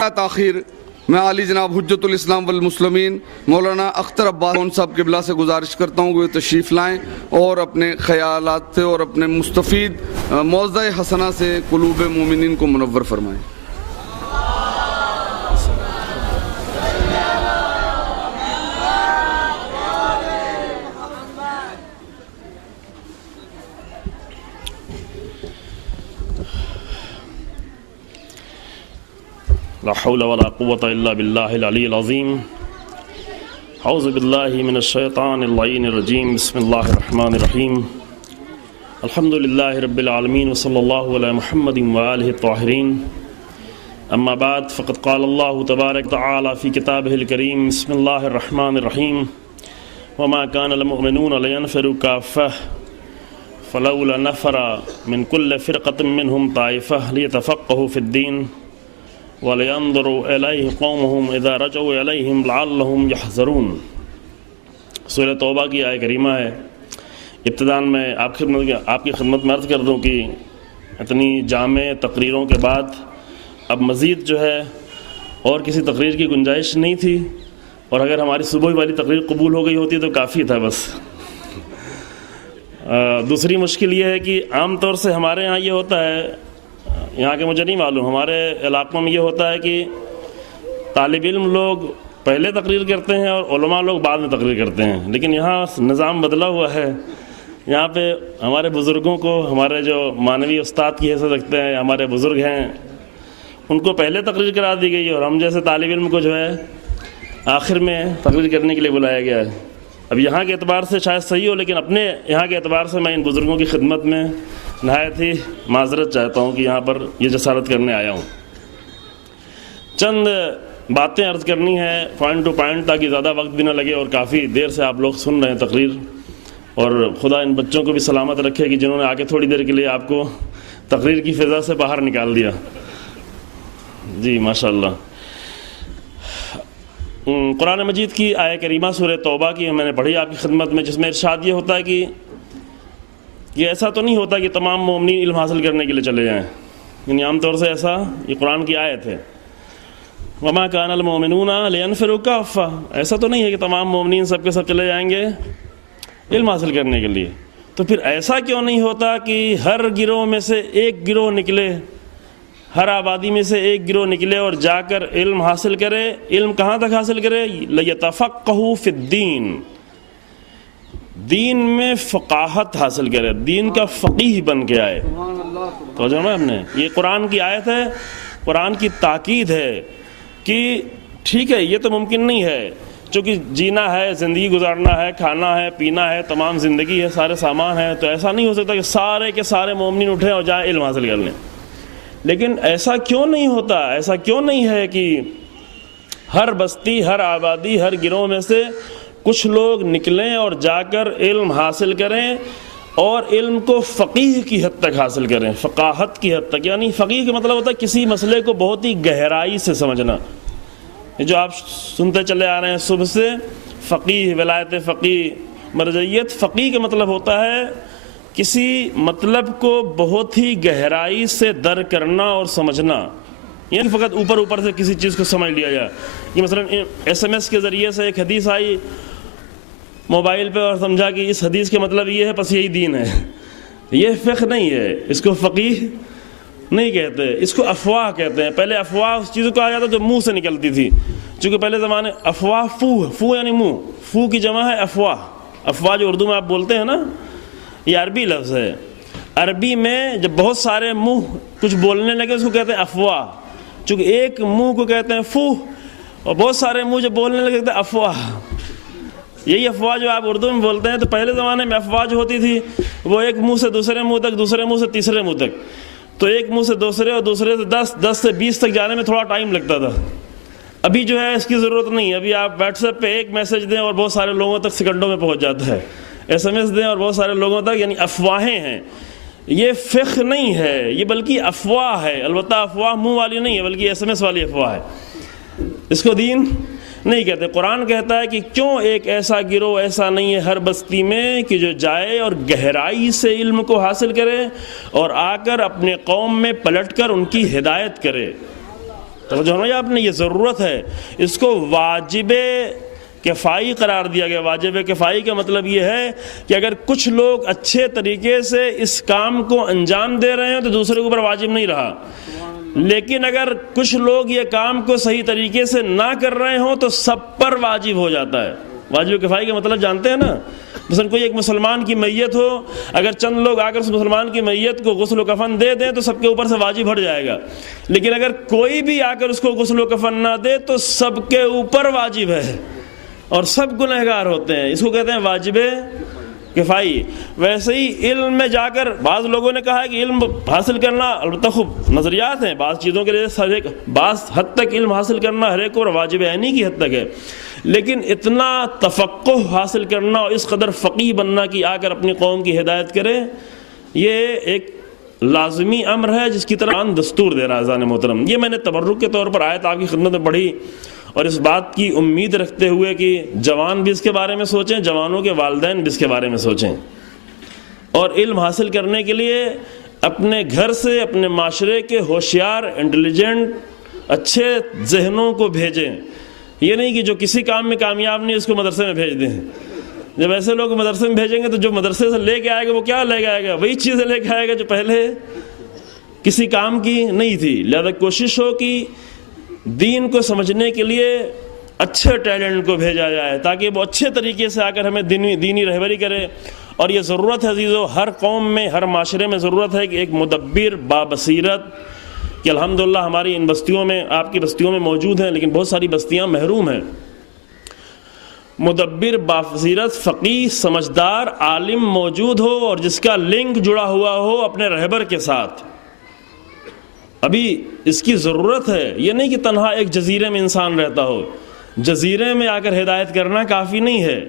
تاخیر میں عالی جناب حجت الاسلام والمسلمین مولانا اختر عباس صاحب قبلہ سے گزارش کرتا ہوں کہ وہ تشریف لائیں اور اپنے خیالات سے اور اپنے مستفید موعظہ حسنہ سے قلوب مومنین کو منور فرمائیں۔ لا حول ولا قوة إلا بالله العلي العظيم أعوذ بالله من الشيطان اللعين الرجيم بسم الله الرحمن الرحيم الحمد لله رب العالمين وصلى الله على محمد وآله الطاهرين أما بعد فقد قال الله تبارك وتعالى في كتابه الكريم بسم الله الرحمن الرحيم وما كان المؤمنون لينفروا كافة فلولا نفر من كل فرقة منهم طائفة ليتفقهوا في الدين وَلِيَنْظُرُوا إِلَيْهِ قَوْمُهُمْ إِذَا رَجَعُوا إِلَيْهِمْ لَعَلَّهُمْ يَحْذَرُونَ سورہ توبہ کی آیہ کریمہ ہے۔ ابتداً میں آپ کی خدمت میں عرض کر دوں کہ اتنی جامع تقریروں کے بعد اب مزید جو ہے اور کسی تقریر کی گنجائش نہیں تھی، اور اگر ہماری صبح والی تقریر قبول ہو گئی ہوتی تو کافی تھا بس۔ دوسری مشکل یہ ہے کہ عام طور سے ہمارے ہاں یہ ہوتا ہے، یہاں کے مجھے نہیں معلوم، ہمارے علاقوں میں یہ ہوتا ہے کہ طالب علم لوگ پہلے تقریر کرتے ہیں اور علماء لوگ بعد میں تقریر کرتے ہیں، لیکن یہاں نظام بدلا ہوا ہے۔ یہاں پہ ہمارے بزرگوں کو، ہمارے جو معنوی استاد کی حیثیت رکھتے ہیں، ہمارے بزرگ ہیں، ان کو پہلے تقریر کرا دی گئی اور ہم جیسے طالب علم کو جو ہے آخر میں تقریر کرنے کے لیے بلایا گیا ہے۔ اب یہاں کے اعتبار سے شاید صحیح ہو، لیکن اپنے یہاں کے اعتبار سے میں ان بزرگوں کی خدمت میں نہایت ہی معذرت چاہتا ہوں کہ یہاں پر یہ جسارت کرنے آیا ہوں۔ چند باتیں عرض کرنی ہے پوائنٹ ٹو پوائنٹ، تاکہ زیادہ وقت بھی نہ لگے، اور کافی دیر سے آپ لوگ سن رہے ہیں تقریر، اور خدا ان بچوں کو بھی سلامت رکھے کہ جنہوں نے آگے تھوڑی دیر کے لیے آپ کو تقریر کی فضا سے باہر نکال دیا۔ جی ماشاءاللہ۔ قرآن مجید کی آیہ کریمہ سورہ توبہ کی میں نے پڑھی آپ کی خدمت میں، جس میں ارشاد یہ ہوتا ہے کہ یہ ایسا تو نہیں ہوتا کہ تمام مومنین علم حاصل کرنے کے لیے چلے جائیں، یعنی عام طور سے ایسا یہ قرآن کی آیت ہے، وما کان المؤمنون لینفروا کافہ، ایسا تو نہیں ہے کہ تمام مومنین سب کے سب چلے جائیں گے علم حاصل کرنے کے لیے۔ تو پھر ایسا کیوں نہیں ہوتا کہ ہر گروہ میں سے ایک گروہ نکلے، ہر آبادی میں سے ایک گروہ نکلے اور جا کر علم حاصل کرے؟ علم کہاں تک حاصل کرے؟ لیتفقہوا فی الدین، دین میں فقاہت حاصل کرے، دین کا فقیہ بن کے آئے۔ تو جو ہم نے یہ قرآن کی آیت ہے، قرآن کی تاکید ہے کہ ٹھیک ہے یہ تو ممکن نہیں ہے، چونکہ جینا ہے، زندگی گزارنا ہے، کھانا ہے، پینا ہے، تمام زندگی ہے، سارے سامان ہیں، تو ایسا نہیں ہو سکتا کہ سارے کے سارے مومنین اٹھیں اور جائیں علم حاصل کر لیں۔ لیکن ایسا کیوں نہیں ہوتا؟ ایسا کیوں نہیں ہے کہ ہر بستی، ہر آبادی، ہر گروہ میں سے کچھ لوگ نکلیں اور جا کر علم حاصل کریں، اور علم کو فقیہ کی حد تک حاصل کریں، فقاہت کی حد تک؟ یعنی فقیہ کا مطلب ہوتا ہے کسی مسئلے کو بہت ہی گہرائی سے سمجھنا، یہ جو آپ سنتے چلے آ رہے ہیں صبح سے، فقیہ، ولایت فقیہ، مرجعیت۔ فقیہ کا مطلب ہوتا ہے کسی مطلب کو بہت ہی گہرائی سے درک کرنا اور سمجھنا، یعنی فقط اوپر اوپر سے کسی چیز کو سمجھ لیا جائے۔ یہ مثلا SMS کے ذریعے سے ایک حدیث آئی موبائل پہ اور سمجھا کہ اس حدیث کے مطلب یہ ہے، بس یہی دین ہے، یہ فقہ نہیں ہے، اس کو فقیہ نہیں کہتے، اس کو افواہ کہتے ہیں۔ پہلے افواہ اس چیز کو کہا جاتا جو منہ سے نکلتی تھی، چونکہ پہلے زمانے افواہ فو یعنی منہ، فو کی جمع ہے افواہ۔ افواہ جو اردو میں آپ بولتے ہیں نا، یہ عربی لفظ ہے۔ عربی میں جب بہت سارے منہ کچھ بولنے لگے اس کو کہتے ہیں افواہ، چونکہ ایک منہ کو کہتے ہیں فو، اور بہت سارے منہ جب بولنے لگے کہتے ہیں افواہ۔ یہی افواہ جو آپ اردو میں بولتے ہیں، تو پہلے زمانے میں افواہ جو ہوتی تھی وہ ایک منہ سے دوسرے منہ تک، دوسرے منہ سے تیسرے منہ تک، تو ایک منہ سے دوسرے اور دوسرے سے 10 سے 20 تک جانے میں تھوڑا ٹائم لگتا تھا۔ ابھی جو ہے اس کی ضرورت نہیں، ابھی آپ واٹس ایپ پہ ایک میسج دیں اور بہت سارے لوگوں تک سیکنڈوں میں پہنچ جاتا ہے، SMS دیں اور بہت سارے لوگوں تک، یعنی افواہیں ہیں۔ یہ فقہ نہیں ہے، یہ بلکہ افواہ ہے، البتہ افواہ منہ والی نہیں ہے بلکہ SMS والی افواہ ہے، اس کو دین نہیں کہتے۔ قرآن کہتا ہے کہ کیوں ایک ایسا گروہ ایسا نہیں ہے ہر بستی میں کہ جو جائے اور گہرائی سے علم کو حاصل کرے اور آ کر اپنے قوم میں پلٹ کر ان کی ہدایت کرے۔ توجہ ہونا آپ نے، یہ ضرورت ہے، اس کو واجب کفائی قرار دیا گیا۔ واجب کفائی کا مطلب یہ ہے کہ اگر کچھ لوگ اچھے طریقے سے اس کام کو انجام دے رہے ہیں تو دوسرے کے اوپر واجب نہیں رہا، لیکن اگر کچھ لوگ یہ کام کو صحیح طریقے سے نہ کر رہے ہوں تو سب پر واجب ہو جاتا ہے۔ واجب کفائی کا مطلب جانتے ہیں نا، مثلا کوئی ایک مسلمان کی میت ہو، اگر چند لوگ آ کر اس مسلمان کی میت کو غسل و کفن دے دیں تو سب کے اوپر سے واجب ہٹ جائے گا، لیکن اگر کوئی بھی آ کر اس کو غسل و کفن نہ دے تو سب کے اوپر واجب ہے اور سب گنہگار ہوتے ہیں۔ اس کو کہتے ہیں واجب کفائی۔ ویسے ہی علم میں جا کر بعض لوگوں نے کہا ہے کہ علم حاصل کرنا، البتہ خوب نظریات ہیں، بعض چیزوں کے لیے بعض حد تک علم حاصل کرنا ہر ایک اور واجب عینی کی حد تک ہے، لیکن اتنا تفقہ حاصل کرنا اور اس قدر فقیہ بننا کہ آ کر اپنی قوم کی ہدایت کرے، یہ ایک لازمی امر ہے جس کی طرح دستور دے رہا ہے۔ عزیزان محترم، یہ میں نے تبرک کے طور پر آیت آپ کی خدمت میں پڑھی اور اس بات کی امید رکھتے ہوئے کہ جوان بھی اس کے بارے میں سوچیں، جوانوں کے والدین بھی اس کے بارے میں سوچیں، اور علم حاصل کرنے کے لیے اپنے گھر سے اپنے معاشرے کے ہوشیار، انٹیلیجنٹ، اچھے ذہنوں کو بھیجیں۔ یہ نہیں کہ جو کسی کام میں کامیاب نہیں اس کو مدرسے میں بھیج دیں۔ جب ایسے لوگ مدرسے میں بھیجیں گے تو جو مدرسے سے لے کے آئے گا وہ کیا لے کے آئے گا؟ وہی چیزیں لے کے آئے گا جو پہلے کسی کام کی نہیں تھی۔ لہذا کوشش ہو کہ دین کو سمجھنے کے لیے اچھے ٹیلنٹ کو بھیجا جائے تاکہ وہ اچھے طریقے سے آ کر ہمیں دینی رہبری کرے۔ اور یہ ضرورت ہے عزیزو، ہر قوم میں، ہر معاشرے میں ضرورت ہے کہ ایک مدبر بابصیرت، کہ الحمدللہ ہماری ان بستیوں میں، آپ کی بستیوں میں موجود ہیں لیکن بہت ساری بستیاں محروم ہیں، مدبر بابصیرت، فقیہ، سمجھدار عالم موجود ہو اور جس کا لنک جڑا ہوا ہو اپنے رہبر کے ساتھ۔ ابھی اس کی ضرورت ہے، یہ نہیں کہ تنہا ایک جزیرے میں انسان رہتا ہو، جزیرے میں آ کر ہدایت کرنا کافی نہیں ہے۔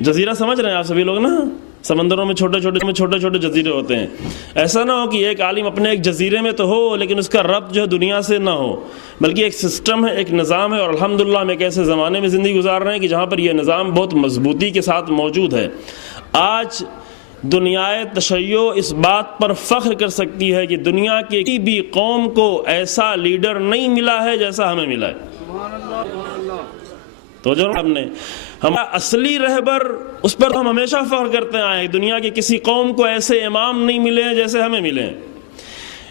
جزیرہ سمجھ رہے ہیں آپ سبھی لوگ نا، سمندروں میں چھوٹے چھوٹے جزیرے ہوتے ہیں۔ ایسا نہ ہو کہ ایک عالم اپنے ایک جزیرے میں تو ہو لیکن اس کا ربط جو ہے دنیا سے نہ ہو، بلکہ ایک سسٹم ہے، ایک نظام ہے، اور الحمدللہ ہم ایک ایسے زمانے میں زندگی گزار رہے ہیں کہ جہاں پر یہ نظام بہت مضبوطی کے ساتھ موجود ہے۔ آج دنیائے تشیع اس بات پر فخر کر سکتی ہے کہ دنیا کی کسی بھی قوم کو ایسا لیڈر نہیں ملا ہے جیسا ہمیں ملا ہے۔ تو جو ہمارا اصلی رہبر، اس پر ہم ہمیشہ فخر کرتے آئے ہیں، دنیا کی کسی قوم کو ایسے امام نہیں ملے ہیں جیسے ہمیں ملے ہیں،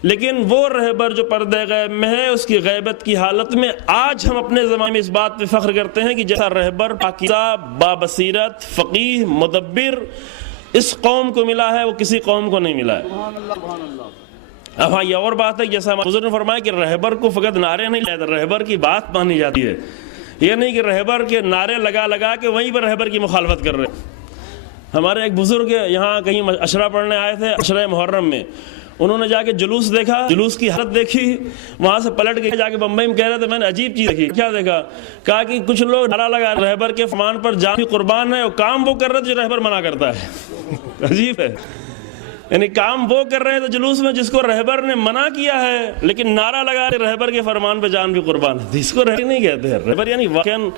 لیکن وہ رہبر جو پردہ غیب میں ہے، اس کی غیبت کی حالت میں آج ہم اپنے زمانے میں اس بات پہ فخر کرتے ہیں کہ جیسا رہبر پاکیزہ، بابصیرت، فقیہ، مدبر اس قوم کو ملا ہے وہ کسی قوم کو نہیں ملا ہے۔ اب ہاں یہ اور بات ہے، جیسا ہمارے بزرگ نے فرمایا کہ رہبر کو فقط نعرے نہیں لیتے، رہبر کی بات مانی جاتی ہے۔ یہ نہیں کہ رہبر کے نعرے لگا کے وہیں پر رہبر کی مخالفت کر رہے ہیں۔ ہمارے ایک بزرگ یہاں کہیں عشرہ پڑھنے آئے تھے، عشرہ محرم میں، انہوں نے جا کے جلوس دیکھا، جلوس کی حالت دیکھی، وہاں سے پلٹ کے جا کے بمبئی میں کہہ رہے تھے میں نے عجیب چیز دیکھی۔ کیا دیکھا؟ کہا کہ کچھ لوگ نعرہ لگا رہبر کے فرمان پر جان بھی قربان ہے، اور کام وہ کر رہے تھے جو رہبر منع کرتا ہے۔ عجیب ہے، یعنی کام وہ کر رہے تھے جلوس میں جس کو رہبر نے منع کیا ہے، لیکن نعرہ لگا رہے رہبر کے فرمان پہ جان بھی قربان ہے۔ اس کو رہبر نہیں کہتے ہیں۔ رہبر یعنی واقعاً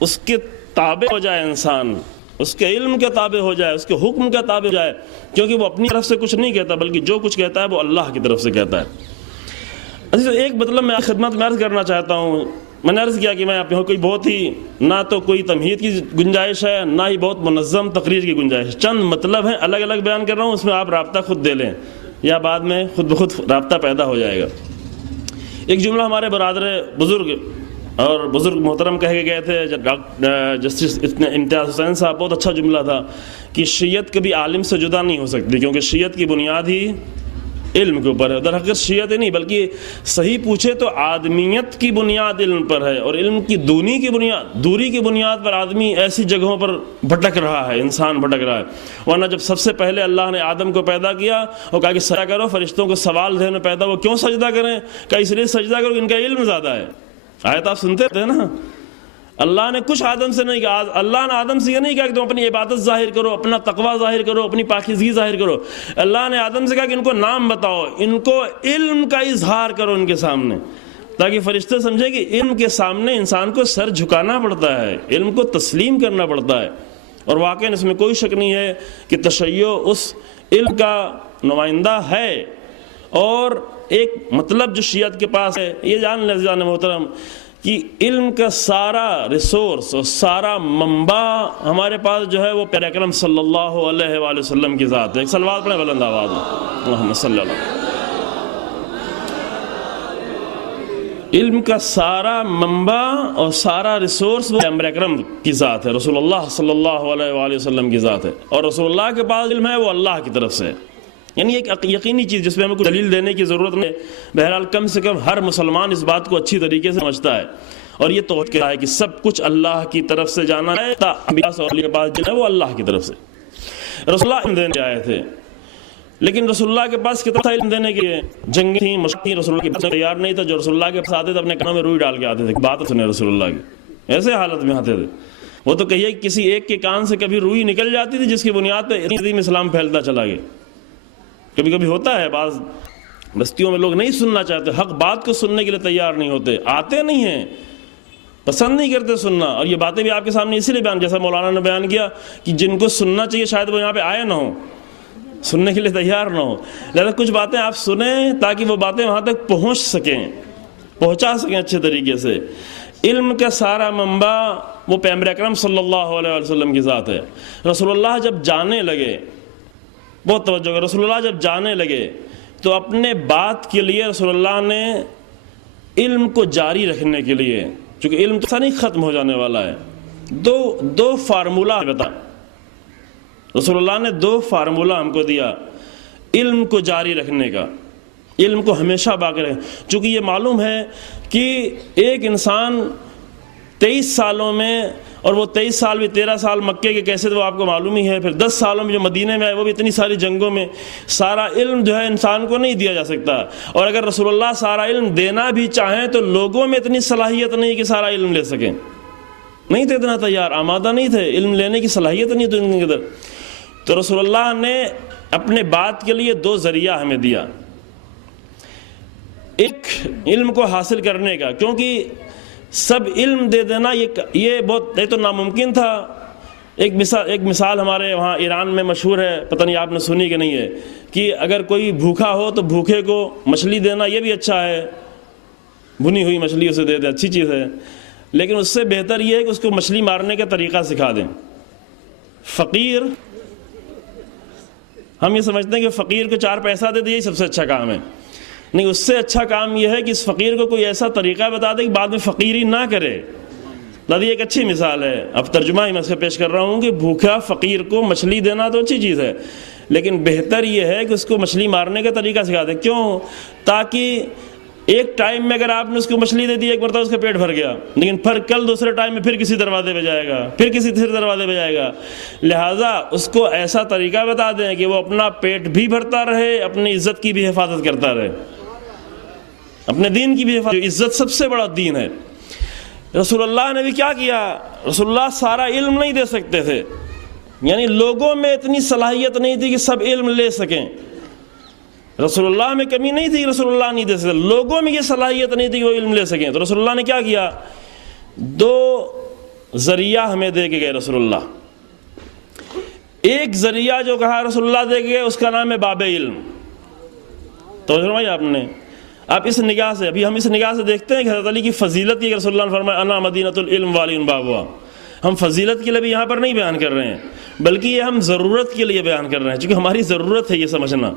اس کے تابع ہو جائے انسان، اس کے علم کے تابع ہو جائے، اس کے حکم کا تابع ہو جائے، کیونکہ وہ اپنی طرف سے کچھ نہیں کہتا بلکہ جو کچھ کہتا ہے وہ اللہ کی طرف سے کہتا ہے۔ ایک مطلب میں خدمت میں عرض کرنا چاہتا ہوں، میں نے عرض کیا کہ میں آپ یہاں کوئی بہت ہی نہ تو کوئی تمہید کی گنجائش ہے نہ ہی بہت منظم تقریر کی گنجائش، چند مطلب ہیں الگ الگ بیان کر رہا ہوں، اس میں آپ رابطہ خود دے لیں یا بعد میں خود بخود رابطہ پیدا ہو جائے گا۔ ایک جملہ ہمارے برادر بزرگ اور بزرگ محترم کہہ کے گئے تھے، جسٹس امتیاز حسین صاحب، بہت اچھا جملہ تھا کہ شیعت کبھی عالم سے جدا نہیں ہو سکتی، کیونکہ شیعت کی بنیاد ہی علم کے اوپر ہے۔ در حقیقت شیعت نہیں بلکہ صحیح پوچھے تو آدمیت کی بنیاد علم پر ہے، اور علم کی دوری کی بنیاد پر آدمی ایسی جگہوں پر بھٹک رہا ہے، انسان بھٹک رہا ہے۔ ورنہ جب سب سے پہلے اللہ نے آدم کو پیدا کیا اور کہا کہ سجدہ کرو، فرشتوں کو سوال ذہن میں پیدا ہوا کیوں سجدہ کریں؟ کہ اس لیے سجدہ کرو کہ ان کا علم زیادہ ہے۔ آیت آپ سنتے تھے نا، اللہ نے کچھ آدم سے نہیں کہا، اللہ نے آدم سے یہ نہیں کہا کہ تم اپنی عبادت ظاہر کرو، اپنا تقوی ظاہر کرو، اپنی پاکیزگی ظاہر کرو۔ اللہ نے آدم سے کہا کہ ان کو نام بتاؤ، ان کو علم کا اظہار کرو ان کے سامنے، تاکہ فرشتے سمجھے کہ علم کے سامنے انسان کو سر جھکانا پڑتا ہے، علم کو تسلیم کرنا پڑتا ہے۔ اور واقعاً اس میں کوئی شک نہیں ہے کہ تشیع اس علم کا نمائندہ ہے، اور ایک مطلب جو شیعت کے پاس ہے، یہ جان لیں عزیزان محترم کہ علم کا سارا ریسورس اور سارا منبع ہمارے پاس جو ہے وہ پیارے اکرم صلی اللہ علیہ وآلہ وسلم کی ذات ہے. ایک صلوات پڑھیں بلند آواز میں، اللہم صلی اللہ علیہ. علم کا سارا منبع اور سارا ریسورس وہ پیغمبر اکرم کی ذات ہے، رسول اللہ صلی اللہ علیہ وآلہ وسلم کی ذات ہے. اور رسول اللہ کے پاس علم ہے وہ اللہ کی طرف سے ہے. یعنی ایک یقینی چیز جس پہ ہمیں کوئی دلیل دینے کی ضرورت نہیں. بہرحال کم سے کم ہر مسلمان اس بات کو اچھی طریقے سے سمجھتا ہے اور یہ توقع ہے کہ سب کچھ اللہ کی طرف سے جانا ہے. انبیاء اور اولیاء کے پاس جو ہے وہ اللہ کی طرف سے. رسول اللہ علم دینے آئے تھے، لیکن رسول اللہ کے پاس کتنا علم دینے کے لیے جنگیں تھیں، مشقیں، رسول اللہ کے پاس تیار نہیں تھا. جو رسول اللہ کے پاس آتے تھے اپنے کانوں میں روئی ڈال کے آتے تھے، بات سنے رسول اللہ کی، ایسے حالت میں آتے تھے. وہ تو کہیے کسی ایک کے کان سے کبھی روئی نکل جاتی تھی جس کی بنیاد پہ عظیم اسلام پھیلتا چلا گیا. کبھی کبھی ہوتا ہے بعض بستیوں میں لوگ نہیں سننا چاہتے، حق بات کو سننے کے لیے تیار نہیں ہوتے، آتے نہیں ہیں، پسند نہیں کرتے سننا. اور یہ باتیں بھی آپ کے سامنے اسی لیے بیان، جیسا مولانا نے بیان کیا کہ جن کو سننا چاہیے شاید وہ یہاں پہ آئے نہ ہوں، سننے کے لیے تیار نہ ہو. لہذا کچھ باتیں آپ سنیں تاکہ وہ باتیں وہاں تک پہنچ سکیں، پہنچا سکیں اچھے طریقے سے. علم کا سارا منبع وہ پیغمبر اکرم صلی اللہ علیہ وسلم کی ذات ہے. رسول اللہ جب جانے لگے، بہت توجہ کر، رسول اللہ جب جانے لگے تو اپنے بات کے لیے رسول اللہ نے علم کو جاری رکھنے کے لیے، چونکہ علم تو نہیں ختم ہو جانے والا ہے، دو فارمولہ بتا. رسول اللہ نے 2 فارمولہ ہم کو دیا علم کو جاری رکھنے کا، علم کو ہمیشہ باقی رکھنا. چونکہ یہ معلوم ہے کہ ایک انسان 23 سالوں میں، اور وہ 23 سال بھی 13 سال مکے کے کیسے تو وہ آپ کو معلوم ہی ہے، پھر 10 سالوں میں جو مدینے میں آئے وہ بھی اتنی ساری جنگوں میں، سارا علم جو ہے انسان کو نہیں دیا جا سکتا. اور اگر رسول اللہ سارا علم دینا بھی چاہیں تو لوگوں میں اتنی صلاحیت نہیں کہ سارا علم لے سکیں، نہیں تھے اتنا تیار، آمادہ نہیں تھے، علم لینے کی صلاحیت نہیں تھی ان کے اندر. تو رسول اللہ نے اپنے بات کے لیے 2 ذریعہ ہمیں دیا. ایک علم کو حاصل کرنے کا، کیونکہ سب علم دے دینا یہ بہت تو ناممکن تھا. ایک مثال ہمارے وہاں ایران میں مشہور ہے، پتہ نہیں آپ نے سنی کہ نہیں ہے، کہ اگر کوئی بھوکا ہو تو بھوکے کو مچھلی دینا یہ بھی اچھا ہے، بھنی ہوئی مچھلی اسے دے دیں، اچھی چیز ہے. لیکن اس سے بہتر یہ ہے کہ اس کو مچھلی مارنے کا طریقہ سکھا دیں. فقیر، ہم یہ سمجھتے ہیں کہ فقیر کو 4 پیسہ دے دے یہی سب سے اچھا کام ہے. نہیں، اس سے اچھا کام یہ ہے کہ اس فقیر کو کوئی ایسا طریقہ بتا دے کہ بعد میں فقیری نہ کرے. یہ ایک اچھی مثال ہے، اب ترجمہ ہی میں اس کا پیش کر رہا ہوں کہ بھوکا فقیر کو مچھلی دینا تو اچھی چیز ہے، لیکن بہتر یہ ہے کہ اس کو مچھلی مارنے کا طریقہ سکھا دیں. کیوں؟ تاکہ ایک ٹائم میں اگر آپ نے اس کو مچھلی دے دی، ایک مرتبہ اس کا پیٹ بھر گیا، لیکن پھر کل دوسرے ٹائم میں پھر کسی دروازے پہ جائے گا، پھر کسی تیسرے دروازے پہ جائے گا. لہٰذا اس کو ایسا طریقہ بتا دیں کہ وہ اپنا پیٹ بھی بھرتا رہے، اپنی عزت کی بھی حفاظت کرتا رہے، اپنے دین کی بھی حفاظت. عزت سب سے بڑا دین ہے. رسول اللہ نے بھی کیا کیا؟ رسول اللہ سارا علم نہیں دے سکتے تھے، یعنی لوگوں میں اتنی صلاحیت نہیں تھی کہ سب علم لے سکیں. رسول اللہ میں کمی نہیں تھی، رسول اللہ نہیں دے سکتے، لوگوں میں یہ صلاحیت نہیں تھی کہ وہ علم لے سکیں. تو رسول اللہ نے کیا کیا؟ 2 ذریعہ ہمیں دے کے گئے رسول اللہ. ایک ذریعہ جو کہا رسول اللہ دے کے گئے اس کا نام ہے باب علم. تو فرمایا آپ نے، آپ اس نگاہ سے، ابھی ہم اس نگاہ سے دیکھتے ہیں کہ حضرت علی کی فضیلت یہ کہ رسول اللہ نے فرمایا انا مدینۃ العلم والی بابوا. ہم فضیلت کے لیے بھی یہاں پر نہیں بیان کر رہے ہیں، بلکہ یہ ہم ضرورت کے لیے بیان کر رہے ہیں، چونکہ ہماری ضرورت ہے یہ سمجھنا،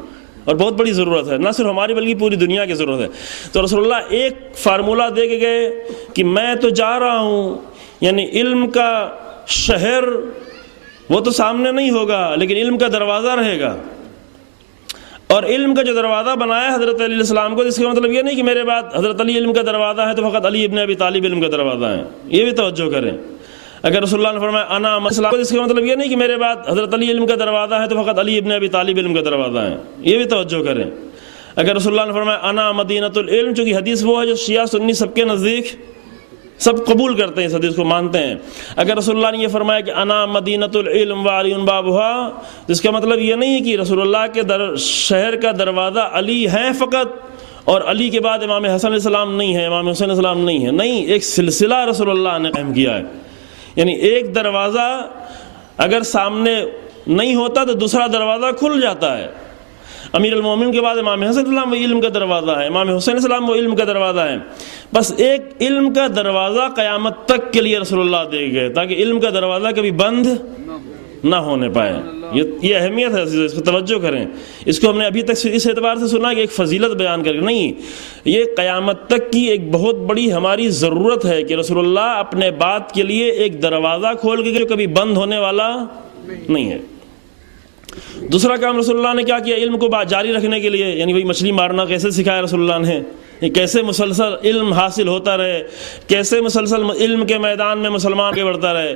اور بہت بڑی ضرورت ہے، نہ صرف ہماری بلکہ پوری دنیا کی ضرورت ہے. تو رسول اللہ ایک فارمولہ دے کے گئے کہ میں تو جا رہا ہوں، یعنی علم کا شہر وہ تو سامنے نہیں ہوگا، لیکن علم کا دروازہ رہے گا. اور علم کا جو دروازہ بنایا حضرت علی علیہ السلام کو، اس کا مطلب یہ نہیں کہ میرے بعد حضرت علی علم کا دروازہ ہے تو فقط علی ابن ابی طالب علم کا دروازہ ہے، یہ بھی توجہ کریں. اگر رسول اللہ نے فرمایا انا مسلم، اس کا مطلب یہ نہیں کہ میرے بعد حضرت علی علم کا دروازہ ہے تو فقط علی ابن ابی طالب علم کا دروازہ ہے، یہ بھی توجہ کریں. اگر رسول اللہ نے فرمایا انا مدینۃ العلم، چونکہ حدیث وہ ہے جو شیعہ سنی سب کے نزدیک سب قبول کرتے ہیں، اس حدیث کو مانتے ہیں. اگر رسول اللہ نے یہ فرمایا کہ انا مدینۃ العلم وعلی بابھا، جس کا مطلب یہ نہیں ہے کہ رسول اللہ کے شہر کا دروازہ علی ہے فقط، اور علی کے بعد امام حسن علیہ السلام نہیں ہے، امام حسین علیہ السلام نہیں ہے. نہیں، ایک سلسلہ رسول اللہ نے قائم کیا ہے. یعنی ایک دروازہ اگر سامنے نہیں ہوتا تو دوسرا دروازہ کھل جاتا ہے. امیر المومنین کے بعد امام حسن السلام وہ علم کا دروازہ ہے، امام حسین السلام وہ علم کا دروازہ ہے. بس ایک علم کا دروازہ قیامت تک کے لیے رسول اللہ دے گئے تاکہ علم کا دروازہ کبھی بند نہ ہونے پائے. یہ اہمیت ہے، اس کو توجہ کریں. اس کو ہم نے ابھی تک اس اعتبار سے سنا کہ ایک فضیلت بیان کر کے نہیں، یہ قیامت تک کی ایک بہت بڑی ہماری ضرورت ہے کہ رسول اللہ اپنے بات کے لیے ایک دروازہ کھول کے جو کبھی بند ہونے والا نہیں ہے. دوسرا کام رسول اللہ نے کیا کیا؟ علم کو جاری رکھنے کے لیے، یعنی وہی مچھلی مارنا کیسے سکھایا رسول اللہ نے، کیسے مسلسل علم حاصل ہوتا رہے، کیسے مسلسل علم کے میدان میں مسلمان آگے بڑھتا رہے.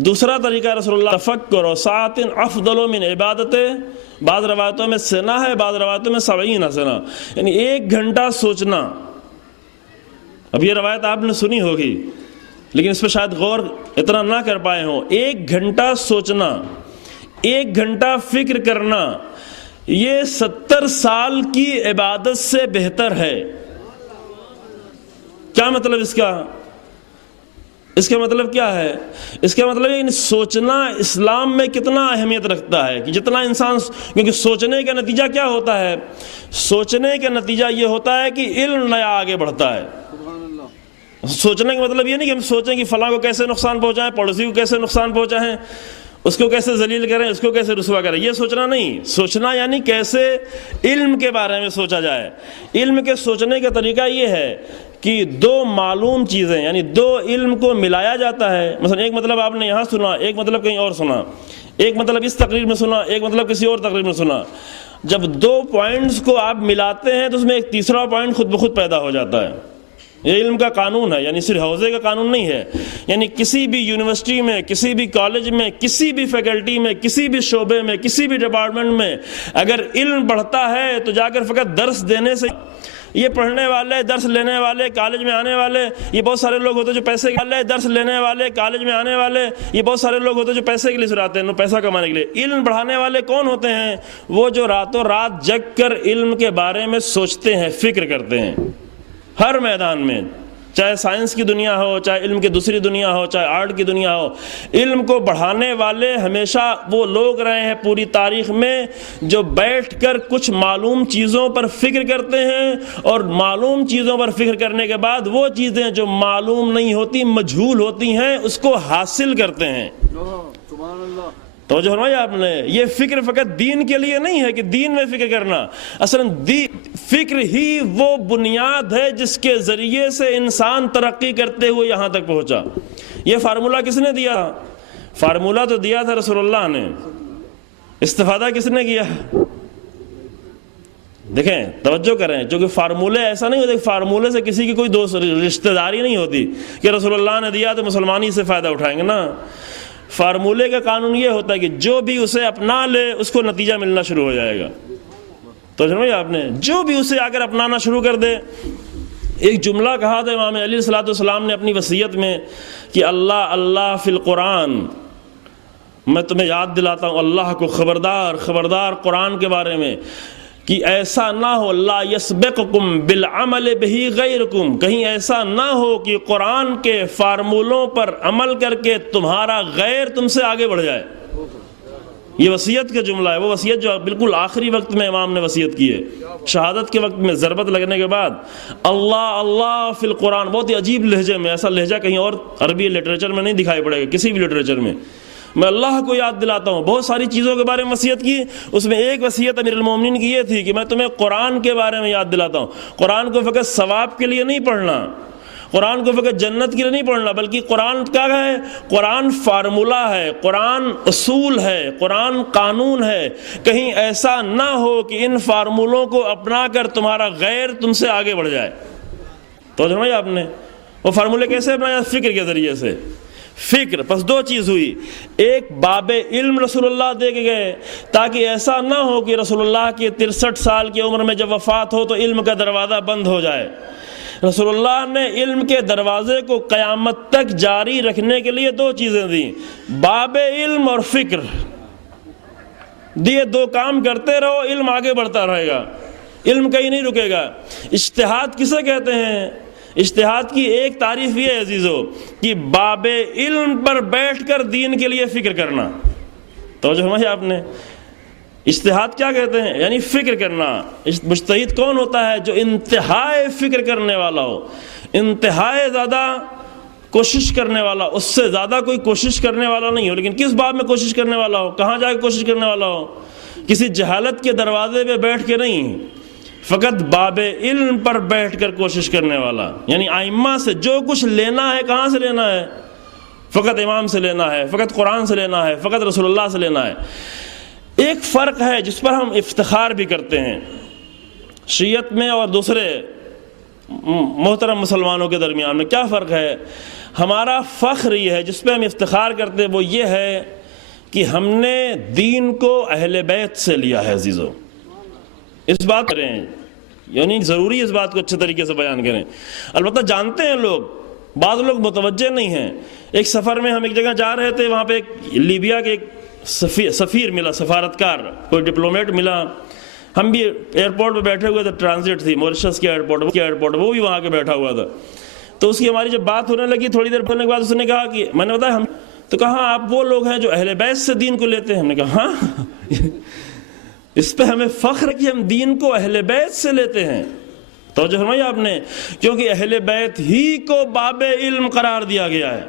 دوسرا طریقہ رسول اللہ تفکر و ساعت افضل من عبادت، بعض روایتوں میں سنا ہے، بعض روایتوں میں 70 سنا، یعنی 1 گھنٹہ سوچنا. اب یہ روایت آپ نے سنی ہوگی لیکن اس پہ شاید غور اتنا نہ کر پائے ہوں. 1 گھنٹہ سوچنا، 1 گھنٹہ فکر کرنا، یہ 70 سال کی عبادت سے بہتر ہے. کیا مطلب اس کا؟ اس کا مطلب کیا ہے؟ اس کا مطلب ہے سوچنا اسلام میں کتنا اہمیت رکھتا ہے کہ جتنا انسان، کیونکہ سوچنے کا نتیجہ کیا ہوتا ہے؟ سوچنے کا نتیجہ یہ ہوتا ہے کہ علم نیا آگے بڑھتا ہے. سوچنے کا مطلب یہ نہیں کہ ہم سوچیں کہ فلاں کو کیسے نقصان پہنچائیں، پڑوسی کو کیسے نقصان پہنچائیں، اس کو کیسے ذلیل کریں، اس کو کیسے رسوا کریں. یہ سوچنا نہیں. سوچنا یعنی کیسے علم کے بارے میں سوچا جائے. علم کے سوچنے کا طریقہ یہ ہے کہ 2 معلوم چیزیں، یعنی 2 علم کو ملایا جاتا ہے. مثلا ایک مطلب آپ نے یہاں سنا، ایک مطلب کہیں اور سنا، ایک مطلب اس تقریر میں سنا، ایک مطلب کسی اور تقریر میں سنا. جب 2 پوائنٹس کو آپ ملاتے ہیں تو اس میں ایک تیسرا پوائنٹ خود بخود پیدا ہو جاتا ہے. یہ علم کا قانون ہے، یعنی صرف حوزے کا قانون نہیں ہے. یعنی کسی بھی یونیورسٹی میں، کسی بھی کالج میں، کسی بھی فیکلٹی میں، کسی بھی شعبے میں، کسی بھی ڈپارٹمنٹ میں اگر علم بڑھتا ہے تو جا کر فقط درس دینے سے، یہ پڑھنے والے، درس لینے والے، کالج میں آنے والے، یہ بہت سارے لوگ ہوتے ہیں جو پیسے کے لیے، درس لینے والے، کالج میں آنے والے، یہ بہت سارے لوگ ہوتے ہیں جو پیسے کے لیے سراتے ہیں، پیسہ کمانے کے لیے. علم بڑھانے والے کون ہوتے ہیں؟ وہ جو راتوں رات جگ کر علم کے بارے میں سوچتے ہیں، فکر کرتے ہیں. ہر میدان میں، چاہے سائنس کی دنیا ہو، چاہے علم کی دوسری دنیا ہو، چاہے آرٹ کی دنیا ہو، علم کو بڑھانے والے ہمیشہ وہ لوگ رہے ہیں پوری تاریخ میں جو بیٹھ کر کچھ معلوم چیزوں پر فکر کرتے ہیں، اور معلوم چیزوں پر فکر کرنے کے بعد وہ چیزیں جو معلوم نہیں ہوتی، مجہول ہوتی ہیں، اس کو حاصل کرتے ہیں. توجہ فرمایا آپ نے. یہ فکر فقط دین کے لیے نہیں ہے کہ دین میں فکر کرنا، اصلا فکر ہی وہ بنیاد ہے جس کے ذریعے سے انسان ترقی کرتے ہوئے یہاں تک پہنچا. یہ فارمولہ کس نے دیا؟ فارمولہ تو دیا تھا رسول اللہ نے. استفادہ کس نے کیا؟ دیکھیں، توجہ کریں، چونکہ فارمولے ایسا نہیں ہوتا کہ فارمولے سے کسی کی کوئی دوست رشتہ داری نہیں ہوتی کہ رسول اللہ نے دیا تو مسلمان ہی سے فائدہ اٹھائیں گے نا. فارمولے کا قانون یہ ہوتا ہے کہ جو بھی اسے اپنا لے اس کو نتیجہ ملنا شروع ہو جائے گا. تو سمجھے آپ نے، جو بھی اسے آ کر اپنانا شروع کر دے. ایک جملہ کہا تھا امام علی صلی اللہ علیہ وسلم نے اپنی وصیت میں کہ اللہ اللہ فی القرآن، میں تمہیں یاد دلاتا ہوں اللہ کو، خبردار خبردار قرآن کے بارے میں، کہ ایسا نہ ہو لا یسبقکم بالعمل بہ غیرکم، کہیں ایسا نہ ہو کہ قرآن کے فارمولوں پر عمل کر کے تمہارا غیر تم سے آگے بڑھ جائے. یہ وصیت کا جملہ ہے، وہ وصیت جو بالکل آخری وقت میں امام نے وصیت کی ہے، شہادت کے وقت میں ضربت لگنے کے بعد. اللہ اللہ فی القرآن، بہت ہی عجیب لہجے میں، ایسا لہجہ کہیں اور عربی لٹریچر میں نہیں دکھائی پڑے گا، کسی بھی لٹریچر میں. میں اللہ کو یاد دلاتا ہوں. بہت ساری چیزوں کے بارے میں وصیت کی، اس میں ایک وصیت امیر المومنین کی یہ تھی کہ میں تمہیں قرآن کے بارے میں یاد دلاتا ہوں. قرآن کو فقط ثواب کے لیے نہیں پڑھنا، قرآن کو فقط جنت کے لیے نہیں پڑھنا، بلکہ قرآن کیا ہے؟ قرآن فارمولہ ہے، قرآن اصول ہے، قرآن قانون ہے. کہیں ایسا نہ ہو کہ ان فارمولوں کو اپنا کر تمہارا غیر تم سے آگے بڑھ جائے. تو سمجھا آپ نے وہ فارمولے کیسے اپنایا؟ فکر کے ذریعے سے. فکر. پس 2 چیز ہوئی، ایک باب علم رسول اللہ دے کے گئے تاکہ ایسا نہ ہو کہ رسول اللہ کی 63 سال کی عمر میں جب وفات ہو تو علم کا دروازہ بند ہو جائے. رسول اللہ نے علم کے دروازے کو قیامت تک جاری رکھنے کے لیے 2 چیزیں دیں، باب علم اور فکر. یہ 2 کام کرتے رہو، علم آگے بڑھتا رہے گا، علم کہیں نہیں رکے گا. اجتہاد کسے کہتے ہیں؟ اجتہاد کی ایک تعریف یہ ہے عزیزو کہ باب علم پر بیٹھ کر دین کے لیے فکر کرنا. توجہ سمجھے آپ نے. اجتہاد کیا کہتے ہیں؟ یعنی فکر کرنا. مجتہد کون ہوتا ہے؟ جو انتہائی فکر کرنے والا ہو، انتہائی زیادہ کوشش کرنے والا. اس سے زیادہ کوئی کوشش کرنے والا نہیں ہو، لیکن کس باب میں کوشش کرنے والا ہو؟ کہاں جا کے کوشش کرنے والا ہو؟ کسی جہالت کے دروازے پہ بیٹھ کے نہیں، فقط باب علم پر بیٹھ کر کوشش کرنے والا. یعنی ائمہ سے جو کچھ لینا ہے کہاں سے لینا ہے؟ فقط امام سے لینا ہے، فقط قرآن سے لینا ہے، فقط رسول اللہ سے لینا ہے. ایک فرق ہے جس پر ہم افتخار بھی کرتے ہیں شیعت میں اور دوسرے محترم مسلمانوں کے درمیان میں. کیا فرق ہے؟ ہمارا فخر یہ ہے، جس پہ ہم افتخار کرتے ہیں وہ یہ ہے کہ ہم نے دین کو اہل بیت سے لیا ہے. عزیزو اس بات کریں، یعنی ضروری اس بات کو اچھے طریقے سے بیان کریں. البتہ جانتے ہیں لوگ، بعض لوگ متوجہ نہیں ہیں. ایک سفر میں ہم ایک جگہ جا رہے تھے، وہاں پہ ایک لیبیا کے ایک سفیر ملا، سفارتکار، کوئی ڈپلومیٹ ملا. ہم بھی ایئرپورٹ پہ بیٹھے ہوئے تھے، ٹرانزٹ تھی موریشس کے ایئرپورٹ، وہ بھی وہاں کے بیٹھا ہوا تھا. تو اس کی ہماری جب بات ہونے لگی، تھوڑی دیر بولنے کے بعد اس نے کہا کہ میں نے بتایا ہم تو کہا آپ وہ لوگ ہیں جو اہل بیت سے دین کو لیتے ہیں. ہم نے کہا ہاں اس پہ ہمیں فخر ہے کہ ہم دین کو اہل بیت سے لیتے ہیں. توجہ فرمائی آپ نے، کیونکہ اہل بیت ہی کو باب علم قرار دیا گیا ہے.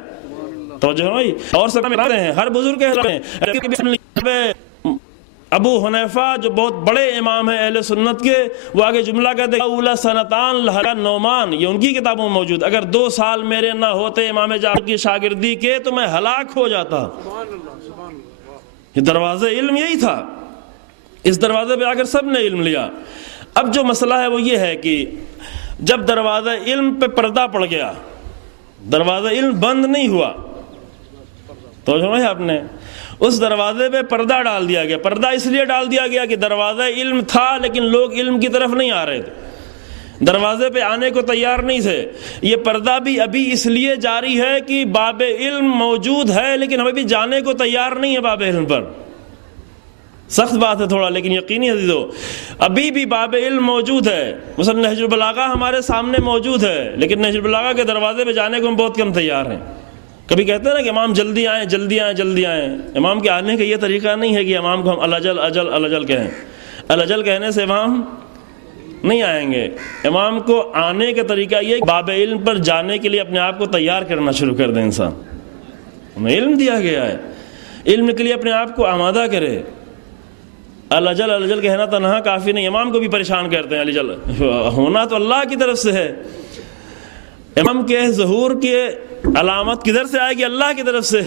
توجہ فرمائی. اور سب ملاتے ہیں، ہر بزرگ کے ابو حنیفہ جو بہت بڑے امام ہیں اہل سنت کے، وہ آگے جملہ کہتے ہیں اولا سنتان لہلا نعمان، یہ ان کی کتابوں میں موجود. اگر 2 سال میرے نہ ہوتے امام جعفر کی شاگردی کے تو میں ہلاک ہو جاتا. یہ دروازہ علم یہی تھا، اس دروازے پہ آ کر سب نے علم لیا. اب جو مسئلہ ہے وہ یہ ہے کہ جب دروازہ علم پہ پردہ پڑ گیا، دروازہ علم بند نہیں ہوا، تو سمجھے آپ نے اس دروازے پہ پردہ ڈال دیا گیا. پردہ اس لیے ڈال دیا گیا کہ دروازہ علم تھا لیکن لوگ علم کی طرف نہیں آ رہے تھے، دروازے پہ آنے کو تیار نہیں تھے. یہ پردہ بھی ابھی اس لیے جاری ہے کہ باب علم موجود ہے لیکن ہم ابھی جانے کو تیار نہیں ہے باب علم پر. سخت بات ہے تھوڑا، لیکن یقینی عزیزو ابھی بھی باب علم موجود ہے. مثلا نہج البلاغہ ہمارے سامنے موجود ہے، لیکن نہج البلاغہ کے دروازے پہ جانے کو ہم بہت کم تیار ہیں. کبھی کہتے ہیں نا کہ امام جلدی آئیں جلدی آئیں جلدی آئیں. امام کے آنے کا یہ طریقہ نہیں ہے کہ امام کو ہم الاجل اجل الاجل کہیں. الاجل کہنے سے امام نہیں آئیں گے. امام کو آنے کا طریقہ یہ باب علم پر جانے کے لیے اپنے آپ کو تیار کرنا شروع کر دیں. انسان ہمیں علم دیا گیا ہے، علم کے لیے اپنے آپ کو آمادہ کرے. الاجل الاجل کہنا تنہا کافی نہیں، امام کو بھی پریشان کرتے ہیں. الاجل ہونا تو اللہ کی طرف سے ہے. امام کے ظہور کے علامت کدھر سے آئے گی؟ اللہ کی طرف سے.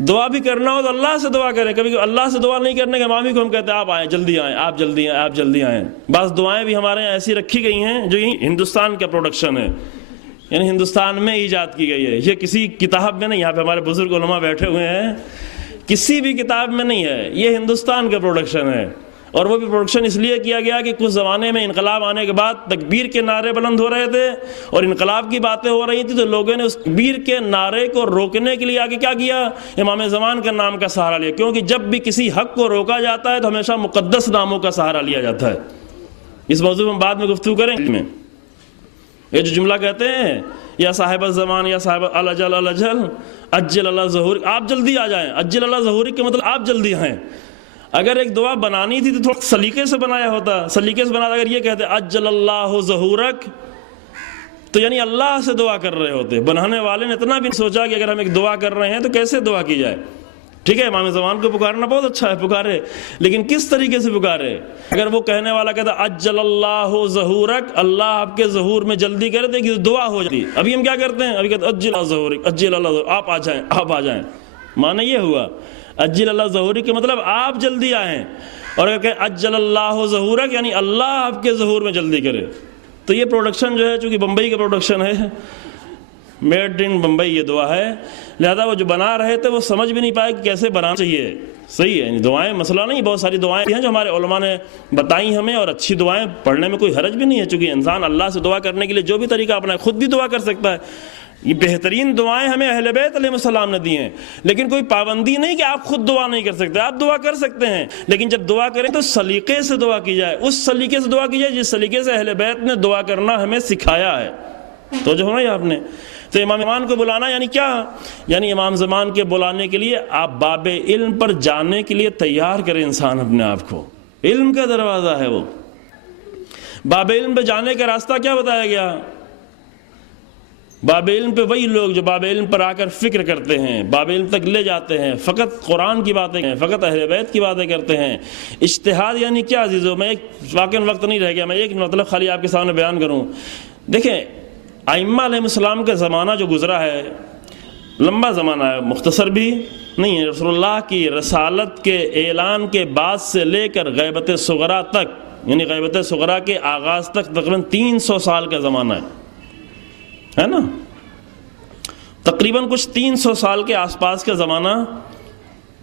دعا بھی کرنا ہو تو اللہ سے دعا کریں. کبھی اللہ سے دعا نہیں کرنے کے امام ہی کو ہم کہتے ہیں آپ آئیں جلدی آئیں، آپ جلدی آئیں، آپ جلدی آئیں. بعض دعائیں بھی ہمارے یہاں ایسی رکھی گئی ہیں جو یہ ہندوستان کا پروڈکشن ہے، یعنی ہندوستان میں ایجاد کی گئی ہے. یہ کسی کتاب میں نہیں، یہاں پہ ہمارے بزرگ علماء بیٹھے ہوئے ہیں، کسی بھی کتاب میں نہیں ہے. یہ ہندوستان کا پروڈکشن ہے، اور وہ بھی پروڈکشن اس لیے کیا گیا کہ کچھ زمانے میں انقلاب آنے کے بعد تکبیر کے نعرے بلند ہو رہے تھے اور انقلاب کی باتیں ہو رہی تھی، تو لوگوں نے اس تکبیر کے نعرے کو روکنے کے لیے آگے کیا کیا؟ امام زمان کا نام کا سہارا لیا. کیونکہ جب بھی کسی حق کو روکا جاتا ہے تو ہمیشہ مقدس ناموں کا سہارا لیا جاتا ہے. اس موضوع میں بعد میں گفتگو کریں گے. یہ جو جملہ کہتے ہیں یا صاحب الزمان یا صاحب الاجل الاجل اجل اللہ ظہور، آپ جلدی آ جائیں. اجل اللہ ظہور کے مطلب آپ جلدی آئیں. اگر ایک دعا بنانی تھی تو تھوڑا سلیقے سے بنایا ہوتا، سلیقے سے بناتا. اگر یہ کہتے اجل اللہ ظہورک تو یعنی اللہ سے دعا کر رہے ہوتے. بنانے والے نے اتنا بھی سوچا کہ اگر ہم ایک دعا کر رہے ہیں تو کیسے دعا کی جائے. ٹھیک ہے، امام زمان کو پکارنا بہت اچھا ہے، پکارے، لیکن کس طریقے سے پکارے؟ اگر وہ کہنے والا کہتا اجل اللہ ظہورک، اللہ آپ کے ظہور میں جلدی کر دے کہ دعا ہو جاتی. ابھی ہم کیا کرتے ہیں؟ ابھی کہتے اجل اللہ ظہورک، اجل اللہ ظہورک، آپ آ جائیں، آپ آ جائیں. معنی یہ ہوا اجل اللہ ظہوری کے مطلب آپ جلدی آئیں. اور اگر کہیں اجل اللہ ظہورک یعنی اللہ آپ کے ظہور میں جلدی کرے. تو یہ پروڈکشن جو ہے چونکہ بمبئی کا پروڈکشن ہے، میڈ ان بمبئی یہ دعا ہے، لہذا وہ جو بنا رہے تھے وہ سمجھ بھی نہیں پائے کہ کیسے بنانا چاہیے. صحیح ہے، دعائیں مسئلہ نہیں، بہت ساری دعائیں ہیں جو ہمارے علماء نے بتائی ہمیں، اور اچھی دعائیں پڑھنے میں کوئی حرج بھی نہیں ہے. چونکہ انسان اللہ سے دعا کرنے کے لیے جو بھی طریقہ اپنا خود بھی دعا کر سکتا ہے. یہ بہترین دعائیں ہمیں اہل بیت علیہ السلام نے دی ہیں، لیکن کوئی پابندی نہیں کہ آپ خود دعا نہیں کر سکتے. آپ دعا کر سکتے ہیں، لیکن جب دعا کریں تو سلیقے سے دعا کی جائے، اس سلیقے سے دعا کی جائے جس سلیقے سے اہل بیت نے دعا کرنا ہمیں سکھایا ہے. تو جو ہونا آپ نے تو امام زمان کو بلانا یعنی کیا؟ یعنی امام زمان کے بلانے کے لیے آپ باب علم پر جانے کے لیے تیار کریں انسان اپنے آپ کو. علم کا دروازہ ہے وہ. باب علم پہ جانے کا راستہ کیا بتایا گیا؟ باب علم پہ وہی لوگ جو باب علم پر آ کر فکر کرتے ہیں، باب علم تک لے جاتے ہیں، فقط قرآن کی باتیں ہیں، فقط اہل بیت کی باتیں کرتے ہیں. اجتہاد یعنی کیا عزیزو؟ میں ایک واقعاً وقت نہیں رہ گیا، میں ایک مطلب خالی آپ کے سامنے بیان کروں. دیکھیں ائمہ علیہ السلام کا زمانہ جو گزرا ہے لمبا زمانہ ہے، مختصر بھی نہیں ہے. رسول اللہ کی رسالت کے اعلان کے بعد سے لے کر غیبت صغریٰ تک، یعنی غیبت صغریٰ کے آغاز تک تقریباً 300 سال کا زمانہ ہے نا، تقریباً کچھ 300 سال کے آس پاس کا زمانہ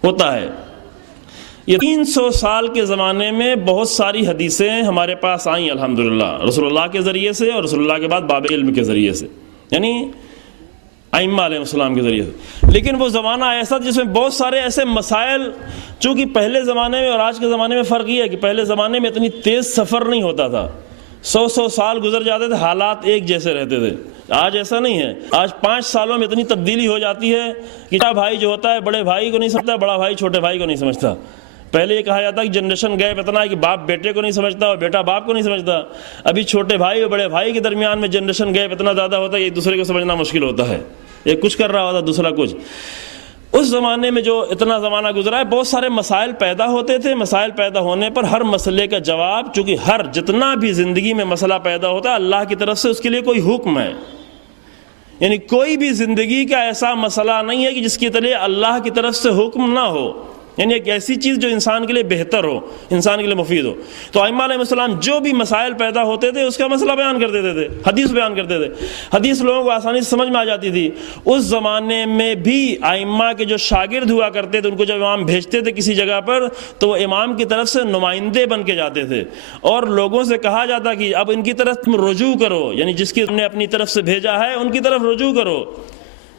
ہوتا ہے. یہ 300 سال کے زمانے میں بہت ساری حدیثیں ہمارے پاس آئیں الحمدللہ، رسول اللہ کے ذریعے سے اور رسول اللہ کے بعد باب علم کے ذریعے سے، یعنی ائمہ علیہ السلام کے ذریعے سے. لیکن وہ زمانہ ایسا جس میں بہت سارے ایسے مسائل، چونکہ پہلے زمانے میں اور آج کے زمانے میں فرق یہ ہے کہ پہلے زمانے میں اتنی تیز سفر نہیں ہوتا تھا، 100 سال گزر جاتے تھے، حالات ایک جیسے رہتے تھے. آج ایسا نہیں ہے. آج 5 سالوں میں اتنی تبدیلی ہو جاتی ہے کہ چھوٹا بھائی جو ہوتا ہے بڑے بھائی کو نہیں سمجھتا، بڑا بھائی چھوٹے بھائی کو نہیں سمجھتا. پہلے یہ کہا جاتا کہ جنریشن گیپ اتنا ہے کہ باپ بیٹے کو نہیں سمجھتا اور بیٹا باپ کو نہیں سمجھتا. ابھی چھوٹے بھائی اور بڑے بھائی کے درمیان میں جنریشن گیپ اتنا زیادہ ہوتا ہے کہ ایک دوسرے کو سمجھنا مشکل ہوتا ہے. ایک کچھ کر رہا ہوتا دوسرا کچھ. اس زمانے میں جو اتنا زمانہ گزرا ہے بہت سارے مسائل پیدا ہوتے تھے. مسائل پیدا ہونے پر ہر مسئلے کا جواب، چونکہ ہر جتنا بھی زندگی میں مسئلہ پیدا ہوتا ہے اللہ کی طرف سے اس کے لیے کوئی حکم ہے. یعنی کوئی بھی زندگی کا ایسا مسئلہ نہیں ہے کہ جس کے تلے اللہ کی طرف سے حکم نہ ہو، یعنی ایک ایسی چیز جو انسان کے لیے بہتر ہو، انسان کے لیے مفید ہو. تو ائمہ علیہ السلام جو بھی مسائل پیدا ہوتے تھے اس کا مسئلہ بیان کر دیتے تھے، حدیث بیان کرتے تھے. حدیث لوگوں کو آسانی سے سمجھ میں آ جاتی تھی. اس زمانے میں بھی ائمہ کے جو شاگرد ہوا کرتے تھے ان کو جب امام بھیجتے تھے کسی جگہ پر تو وہ امام کی طرف سے نمائندے بن کے جاتے تھے اور لوگوں سے کہا جاتا کہ اب ان کی طرف تم رجوع کرو، یعنی جس کی تم نے اپنی طرف سے بھیجا ہے ان کی طرف رجوع کرو.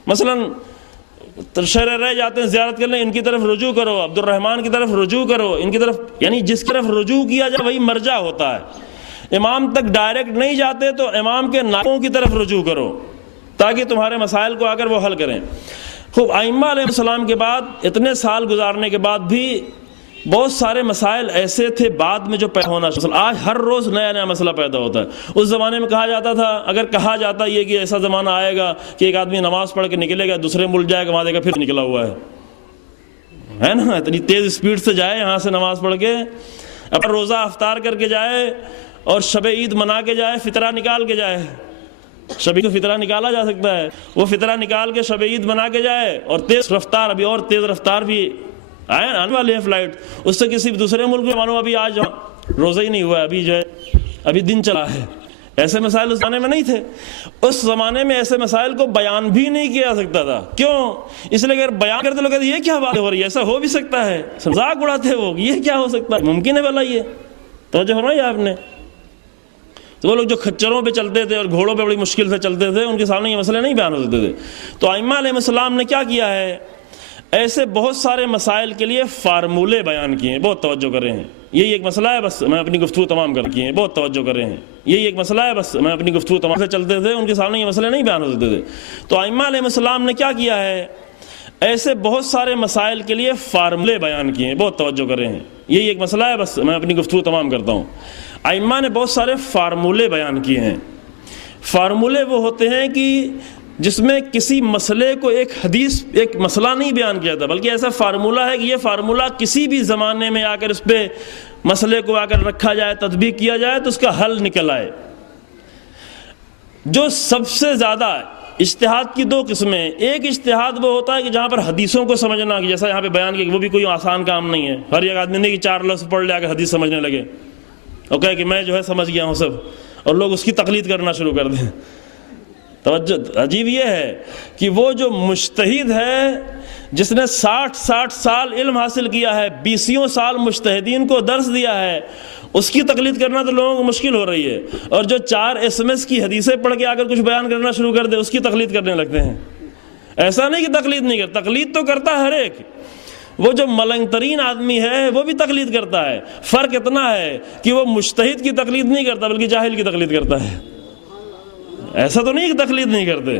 مثلاً شہر رہ جاتے ہیں زیارت کرنے، ان کی طرف رجوع کرو، عبد الرحمن کی طرف رجوع کرو، ان کی طرف، یعنی جس کی طرف رجوع کیا جائے وہی مرجع ہوتا ہے. امام تک ڈائریکٹ نہیں جاتے تو امام کے نائبوں کی طرف رجوع کرو تاکہ تمہارے مسائل کو آ کر وہ حل کریں. خوب ائمہ علیہ السلام کے بعد اتنے سال گزارنے کے بعد بھی بہت سارے مسائل ایسے تھے بعد میں جو پیدا ہونا. آج ہر روز نیا نیا مسئلہ پیدا ہوتا ہے. اس زمانے میں کہا جاتا تھا، اگر کہا جاتا یہ کہ ایسا زمانہ آئے گا کہ ایک آدمی نماز پڑھ کے نکلے گا دوسرے ملک جائے گا وہاں دیکھا پھر نکلا ہوا ہے نا، اتنی تیز اسپیڈ سے جائے یہاں سے نماز پڑھ کے، اپنا روزہ افطار کر کے جائے اور شب عید منا کے جائے، فطرہ نکال کے جائے. شب عید کو فطرہ نکالا جا سکتا ہے، وہ فطرہ نکال کے شب عید بنا کے جائے اور تیز رفتار، ابھی اور تیز رفتار بھی آنے والے ہیں فلائٹ، اس سے کسی دوسرے ملک میں مانو ابھی آج روزہ ہی نہیں ہوا ہے، ابھی جو ہے ابھی دن چلا ہے. ایسے مسائل اس زمانے میں نہیں تھے. اس زمانے میں ایسے مسائل کو بیان بھی نہیں کیا جا سکتا تھا. کیوں؟ اس لیے اگر بیان کرتے لوگ کہتے یہ کیا بات ہو رہی ہے، ایسا ہو بھی سکتا ہے، مذاق اڑاتے وہ، یہ کیا ہو سکتا ہے، ممکن ہے بھلا یہ توجہ فرمائی آپ نے. تو وہ لوگ جو کھچروں پہ چلتے تھے اور گھوڑوں پہ بڑی مشکل سے چلتے تھے ان کے سامنے یہ مسئلے نہیں بیان ہو سکتے تھے. تو ائمہ علیہ السلام نے کیا کیا ہے، ایسے بہت سارے مسائل کے لیے فارمولے بیان کیے ہیں. بہت توجہ کر رہے ہیں، یہی ایک مسئلہ ہے، بس میں اپنی گفتگو تمام کر کی ہے. بہت توجہ کر رہے ہیں، یہی ایک مسئلہ ہے، بس میں اپنی گفتگو تمام سے چلتے تھے ان کے سامنے یہ مسئلے نہیں بیان ہو سکتے تھے. تو ائمہ علیہ السلام نے کیا کیا ہے، ایسے بہت سارے مسائل کے لیے فارمولے بیان کیے ہیں. بہت توجہ کر رہے ہیں، یہی ایک مسئلہ ہے، بس میں اپنی گفتگو تمام کرتا ہوں. ائمہ نے بہت سارے فارمولے بیان کیے ہیں. فارمولے وہ ہوتے ہیں کہ جس میں کسی مسئلے کو ایک حدیث، ایک مسئلہ نہیں بیان کیا جاتا بلکہ ایسا فارمولہ ہے کہ یہ فارمولہ کسی بھی زمانے میں آ کر اس پہ مسئلے کو آ کر رکھا جائے، تطبیق کیا جائے تو اس کا حل نکل آئے. جو سب سے زیادہ اجتہاد کی 2 قسمیں، ایک اجتہاد وہ ہوتا ہے کہ جہاں پر حدیثوں کو سمجھنا، کہ جیسا یہاں پہ بیان کیا کہ وہ بھی کوئی آسان کام نہیں ہے. ہر ایک آدمی نہیں کہ 4 لفظ پڑھ لے آ کر حدیث سمجھنے لگے اور کہے کہ میں جو ہے سمجھ گیا ہوں سب، اور لوگ اس کی تقلید کرنا شروع کر دیں. توجہ عجیب یہ ہے کہ وہ جو مجتہد ہے جس نے 60 سال علم حاصل کیا ہے، 20 سال مجتہدین کو درس دیا ہے، اس کی تقلید کرنا تو لوگوں کو مشکل ہو رہی ہے. اور جو 4 SMS کی حدیثیں پڑھ کے آ کر کچھ بیان کرنا شروع کر دے اس کی تقلید کرنے لگتے ہیں. ایسا نہیں کہ تقلید نہیں کرتا، تقلید تو کرتا ہے ہر ایک. وہ جو ملنگ ترین آدمی ہے وہ بھی تقلید کرتا ہے. فرق اتنا ہے کہ وہ مجتہد کی تقلید نہیں کرتا بلکہ جاہل کی تقلید کرتا ہے. ایسا تو نہیں کہ تقلید نہیں کرتے،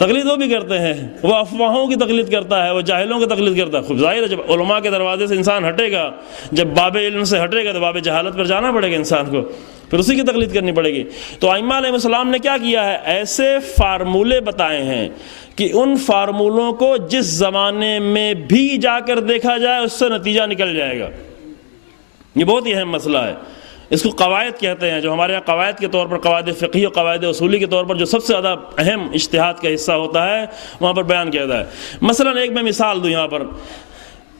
تقلید وہ بھی کرتے ہیں، وہ افواہوں کی تقلید کرتا ہے، وہ جاہلوں کی تقلید کرتا ہے. خوب ظاہر ہے جب علماء کے دروازے سے انسان ہٹے گا، جب باب علم سے ہٹے گا تو باب جہالت پر جانا پڑے گا انسان کو، پھر اسی کی تقلید کرنی پڑے گی. تو ائمہ علیہ السلام نے کیا کیا ہے؟ ایسے فارمولے بتائے ہیں کہ ان فارمولوں کو جس زمانے میں بھی جا کر دیکھا جائے اس سے نتیجہ نکل جائے گا. یہ بہت ہی اہم مسئلہ ہے. اس کو قواعد کہتے ہیں، جو ہمارے یہاں قواعد کے طور پر، قواعد فقہی اور قواعد اصولی کے طور پر جو سب سے زیادہ اہم اجتہاد کا حصہ ہوتا ہے وہاں پر بیان کیا جاتا ہے. مثلا ایک میں مثال دوں، یہاں پر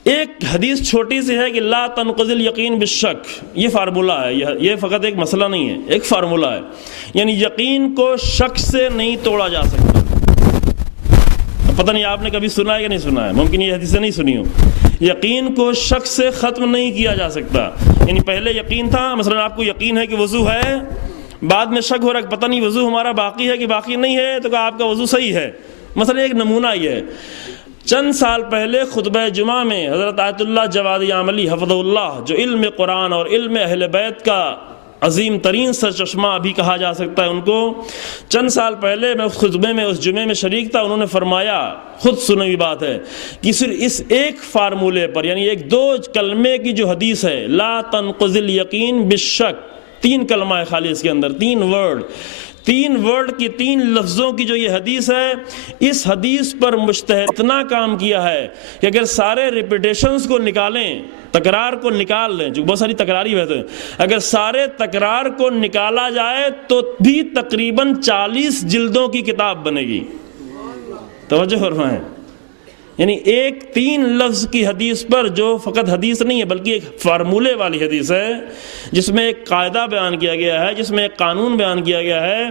ایک حدیث چھوٹی سی ہے کہ لا تنقض الیقین بالشک، یہ فارمولہ ہے، یہ فقط ایک مسئلہ نہیں ہے، ایک فارمولہ ہے. یعنی یقین کو شک سے نہیں توڑا جا سکتا. پتہ نہیں آپ نے کبھی سنا ہے یا نہیں سنا ہے، ممکن یہ حدیثیں نہیں سنی ہوں. یقین کو شک سے ختم نہیں کیا جا سکتا. یعنی پہلے یقین تھا، مثلا آپ کو یقین ہے کہ وضو ہے، بعد میں شک ہو رہا ہے پتہ نہیں وضو ہمارا باقی ہے کہ باقی نہیں ہے، تو کہا آپ کا وضو صحیح ہے. مثلا ایک نمونہ یہ ہے، چند سال پہلے خطبہ جمعہ میں حضرت آیت اللہ جوادی عاملی حفظہ اللہ، جو علم قرآن اور علم اہل بیت کا عظیم ترین سرچشمہ ابھی کہا جا سکتا ہے ان کو، چند سال پہلے میں اس خطبے میں، اس جمعے میں شریک تھا. انہوں نے فرمایا، خود سنی ہوئی بات ہے، کہ صرف اس ایک فارمولے پر، یعنی ایک دو کلمے کی جو حدیث ہے، لا تنقض الیقین بالشک، 3 کلمہ ہے خالی اس کے اندر، 3 ورڈ کی 3 لفظوں کی جو یہ حدیث ہے، اس حدیث پر مجتہد اتنا کام کیا ہے کہ اگر سارے ریپیٹیشنز کو نکالیں، تکرار کو نکال لیں، جو بہت ساری تکراری بہتے ہیں، اگر سارے تکرار کو نکالا جائے تو بھی تقریباً 40 جلدوں کی کتاب بنے گی. توجہ فرمائیں. یعنی ایک 3 لفظ کی حدیث پر، جو فقط حدیث نہیں ہے بلکہ ایک فارمولے والی حدیث ہے، جس میں ایک قاعدہ بیان کیا گیا ہے، جس میں ایک قانون بیان کیا گیا ہے،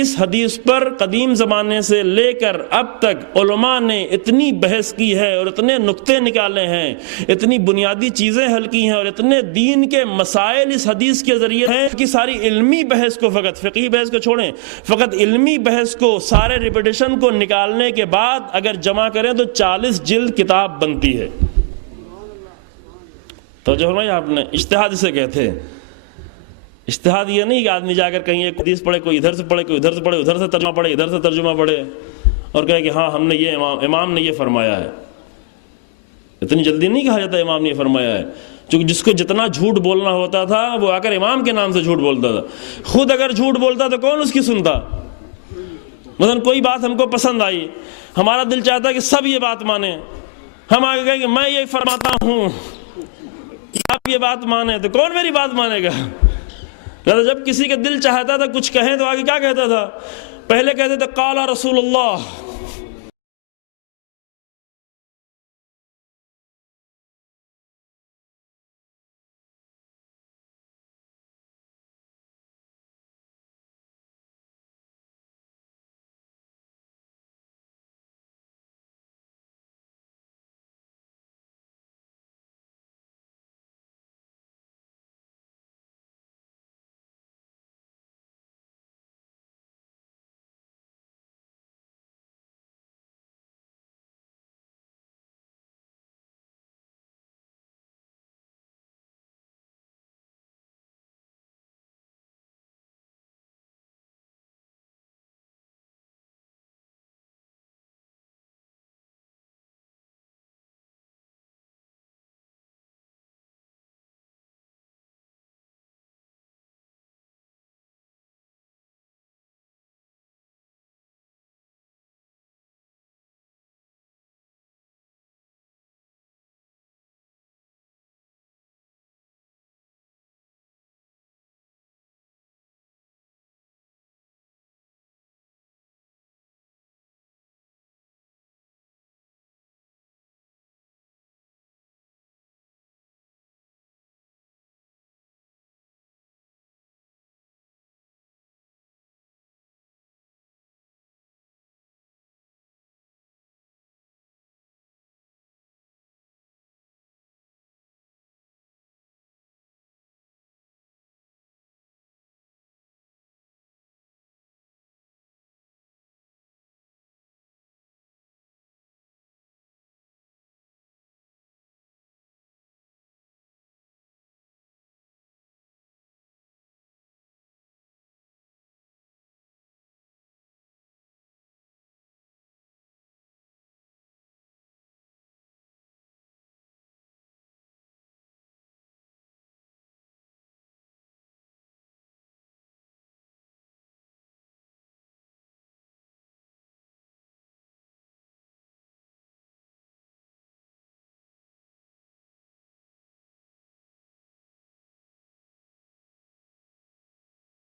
اس حدیث پر قدیم زمانے سے لے کر اب تک علماء نے اتنی بحث کی ہے اور اتنے نقطے نکالے ہیں، اتنی بنیادی چیزیں حل کی ہیں، اور اتنے دین کے مسائل اس حدیث کے ذریعے ہیں کہ ساری علمی بحث کو، فقط فقہی بحث کو چھوڑیں، فقط علمی بحث کو، سارے ریپیٹیشن کو نکالنے کے بعد اگر جمع کریں تو 40 جلد کتاب بنتی ہے. تو جو فرمایا آپ نے، اجتہاد اسے کہتے ہیں. اجتہاد یہ نہیں کہ آدمی جا کر کہیں ایک حدیث پڑھے، کوئی ادھر سے پڑھے، کوئی ادھر سے پڑھے، ادھر سے ترجمہ پڑھے، ادھر سے ترجمہ پڑھے، اور کہے کہ ہاں ہم نے یہ امام نے یہ فرمایا ہے. اتنی جلدی نہیں کہا جاتا امام نے یہ فرمایا ہے، چونکہ جس کو جتنا جھوٹ بولنا ہوتا تھا وہ آ کر امام کے نام سے جھوٹ بولتا تھا. خود اگر جھوٹ بولتا تو کون اس کی سنتا؟ مثلا کوئی بات ہم کو پسند آئی، ہمارا دل چاہتا ہے کہ سب یہ بات مانیں، ہم آگے کہیں کہ میں یہ فرماتا ہوں، آپ یہ بات مانیں، تو کون میری بات مانے گا؟ لہذا جب کسی کا دل چاہتا تھا کچھ کہیں تو آگے کیا کہتا تھا؟ پہلے کہتے تھے قال رسول اللہ،